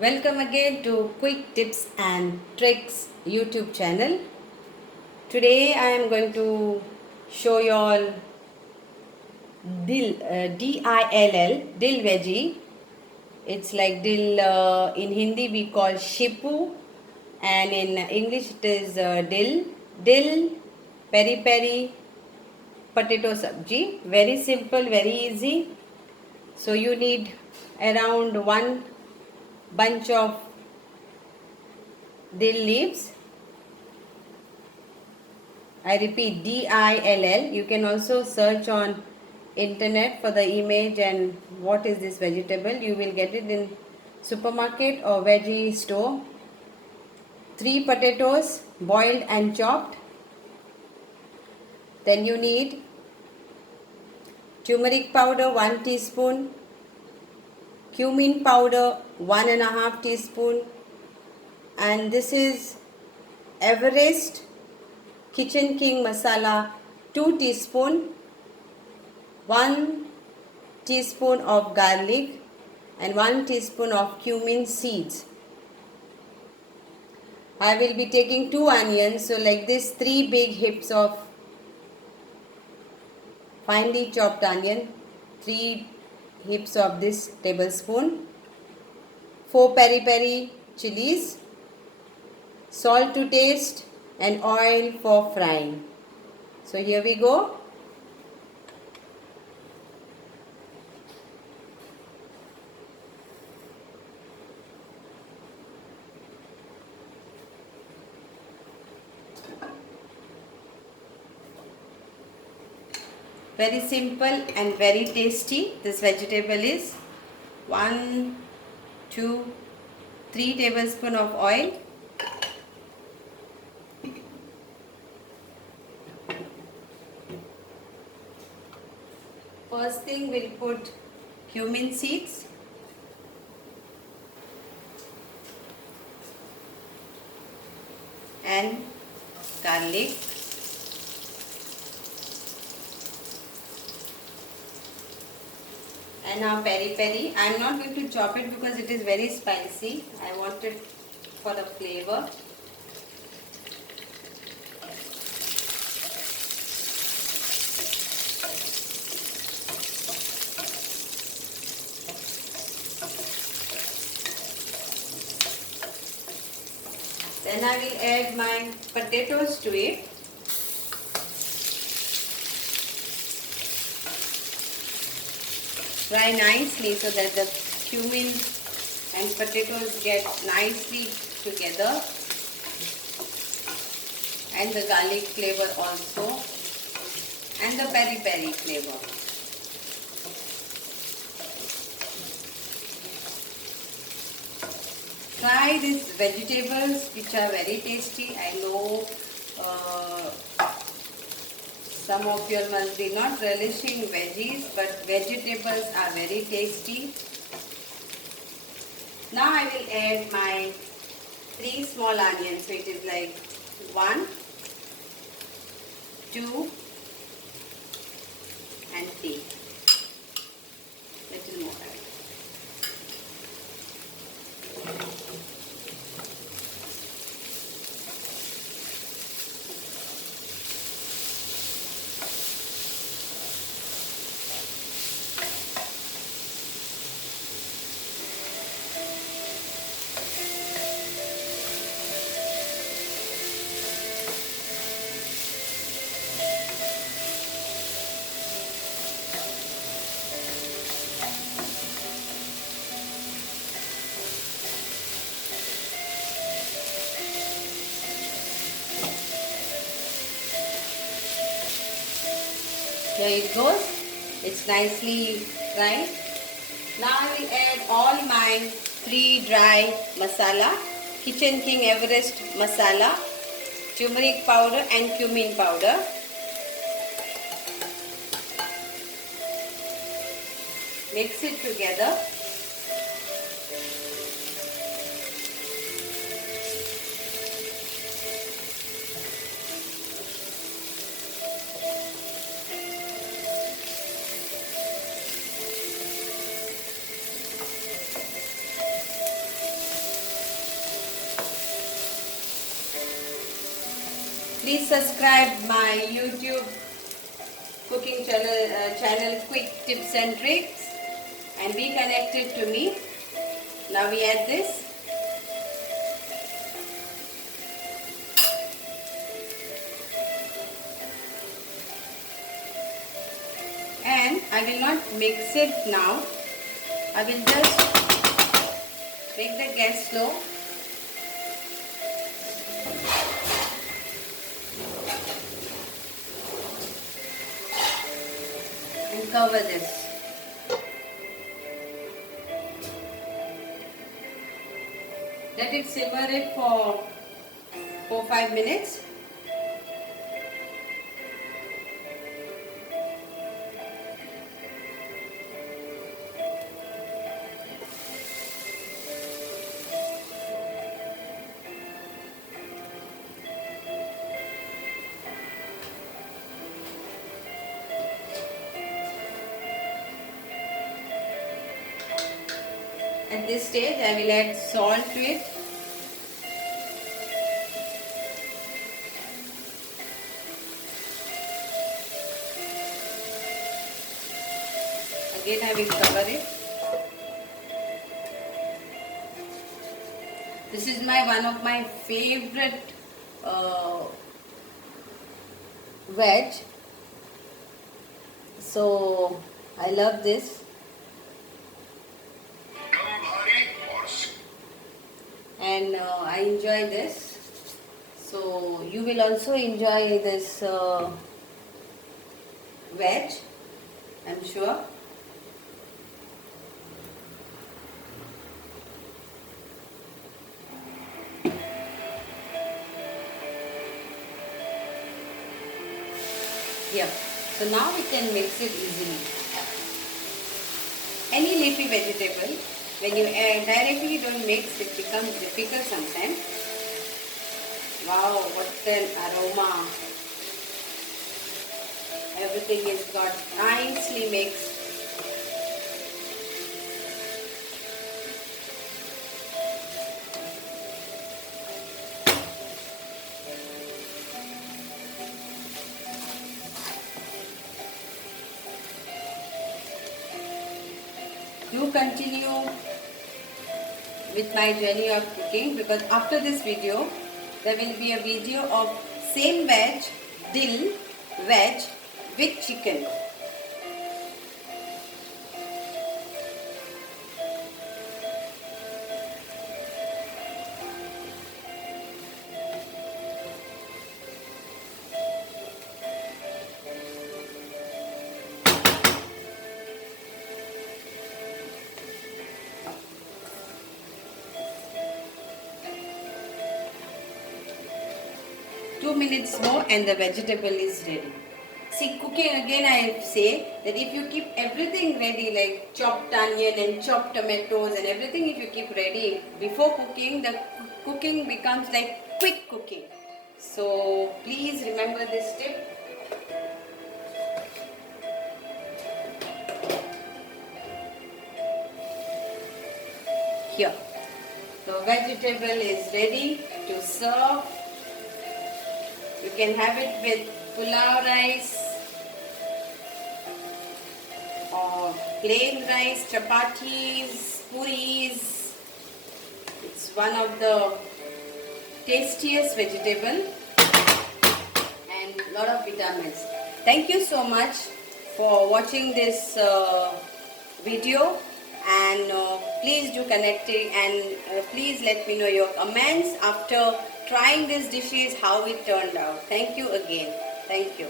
Welcome again to Quick Tips and Tricks YouTube channel. Today I am going to show you all dill, dill, dill veggie. It's like dill, in Hindi we call Shepu, and in English it is dill, peri potato sabji. Very simple, very easy. So you need around one bunch of dill leaves. I repeat, dill. You can also search on internet for the image and what is this vegetable. You will get it in supermarket or veggie store. 3 potatoes boiled and chopped. Then you need turmeric powder 1 teaspoon, cumin powder 1.5 teaspoon, and this is Everest Kitchen King masala 2 teaspoon, 1 teaspoon of garlic and 1 teaspoon of cumin seeds. I will be taking 2 onions, so like this 3 big hips of finely chopped onion, 3 hips of this tablespoon, 4 peri chilies, salt to taste and oil for frying. So here we go. Very simple and very tasty this vegetable is. 1, 2, 3 tablespoons of oil. First thing we'll put cumin seeds. And garlic. And now peri. I am not going to chop it because it is very spicy. I want it for the flavor. Then I will add my potatoes to it. Fry nicely so that the cumin and potatoes get nicely together, and the garlic flavor also, and the peri flavor. Try these vegetables which are very tasty. I know some of you must be not relishing veggies, but vegetables are very tasty. Now I will add my 3 small onions. So it is like 1, 2 and 3. Little more. Here it goes. It's nicely fried. Now I will add all my 3 dry masala. Kitchen King Everest masala, turmeric powder and cumin powder. Mix it together. Please subscribe my YouTube cooking channel Quick Tips and Tricks, and be connected to me. Now we add this. And I will not mix it now. I will just make the gas slow. And cover this. Let it simmer it for 4-5 minutes. At this stage, I will add salt to it. Again, I will cover it. This is one of my favorite veg. So I love this. And I enjoy this, so you will also enjoy this veg, I'm sure. Here, so now we can mix it easily. Any leafy vegetable, when you directly don't mix, it becomes difficult sometimes. Wow, what an aroma. Everything is got nicely mixed. Do continue with my journey of cooking, because after this video there will be a video of same veg, dill veg with chicken. 2 minutes more and the vegetable is ready. See, cooking again, I say that if you keep everything ready, like chopped onion and chopped tomatoes and everything, if you keep ready before cooking, the cooking becomes like quick cooking. So please remember this tip. Here, the vegetable is ready to serve. You can have it with pulao rice or plain rice, chapatis, puris. It's one of the tastiest vegetable and lot of vitamins. Thank you so much for watching this video, and please do connect it, and please let me know your comments after trying these dishes, how it turned out. Thank you again. Thank you.